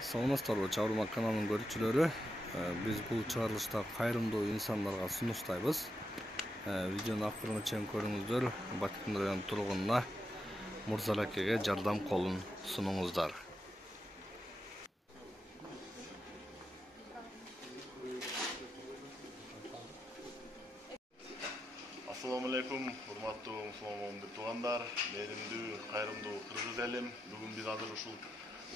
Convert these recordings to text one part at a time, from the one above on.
Саламатсыздарбы Чабырма каналынын көрүүчүлөрү. Биз бул чыгарылышта кайрымдуу инсандарга сунуштайбыз. Видеонун акырына чейин көрүңүздөр. Баткен район тургунуна Мурзалы акеге жардам колун сунуңуздар. Assalamu alaikum, урматтуу мусулман туугандар, мээримдүү, кайрымдуу кыргыз элим. Бүгүн биз азыр ушул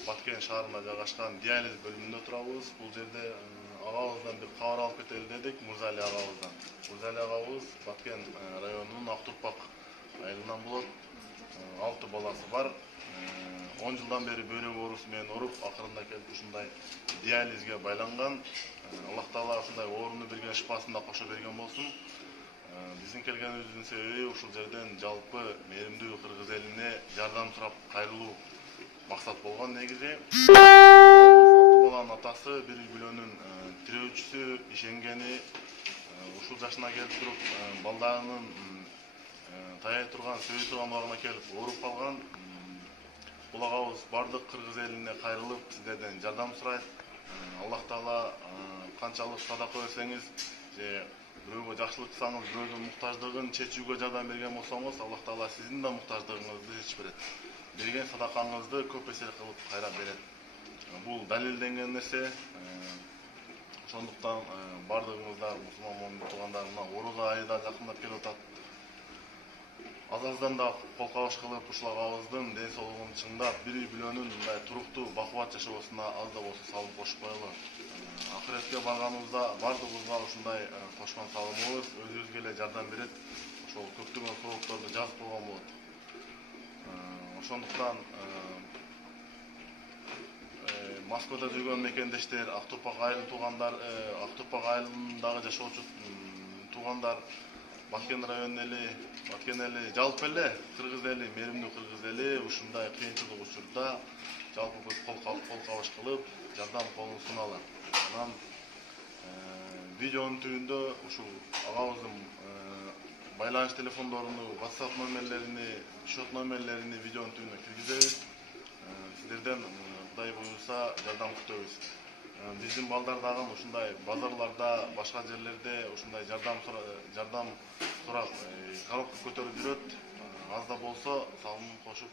Баткен шаарында жайгашкан диализ бөлүмүндө турабыз. Бул жерде агабыздан бир кабар алып кетели дедик, Мурзали агабыздан. Мурзали агабыз Баткен районунун Актурпак айылынан болот. 6 баласы бар. 10 жылдан бери бөйрөк оорусу менен ооруп, акырында келип ушундай диализге байланган. Аллах Таала ушундай ооруну берген, шифасын да кошо берген болсун. Биздин келгенибиздин себеби ушул жерден жалпы мээримдүү кыргыз элине жардам сурап кайрылуу максат болгон негизи. Алты баланын атасы, бир үй бүлөнүн тирөөчүсү, ишенгени, ушул жашына келип туруп балдарынын таяй турган, сөйй турган убагына келип ооруп калган. Бул агабыз бардык кыргыз элине кайрылып, сиздерден жардам сурайт. Аллах Таала канчалык садака берсеңиз, же бирөөгө жакшылык кылсаңыз, бирөөнүн муктаждыгын чечүүгө жардам берген болсоңуз, Аллах Таала сиздин да муктаждыгыңызды чечип берет. Берген садакаңызды көп эсе кылып кайра берет. Бул далилденген нерсе. Ошондуктан бардыгыңыздар мусулман туугандар, мына Ороза айы да жакындап келип атат. Азаздан да кол кабыш кылып, ушул агабыздын ден соолугун чыңдап, бир үй бүлөнүн мындай туруктуу, бакубат жашоосуна аз да болсо салым кошуп коелу. Акыретке барганыбызда бардыгыбызга ушундай кошкон салымыбыз өзүбүзгө эле жардам берет. Ошол көптөгөн суроолторду жазып койгон болот. Ошондуктан Москвада жүргөн мекендештер, Актурпак айылын туугандар, Актурпак айылындагы жашоочу туугандар, Баткен районунун эли, Баткен эли, жалпы эле кыргыз эли, мээримдүү кыргыз эли ушундай кыйынчылык учурда жалпы биз кол кабыш кылып, жардам колун суналы. Анан видеонун түбүндө ушул агабыздын байланыш телефондоруну, WhatsApp номерлерини, счет номерлерини видеонун түбүнө киргизебиз. Сиздерден Кудай буюрса жардам күтөбүз. Биздин балдар дагы ушундай базарларда, башка жерлерде ушундай жардам сурап коробка көтөрүп жүрөт. Аз да болсо салым кошуп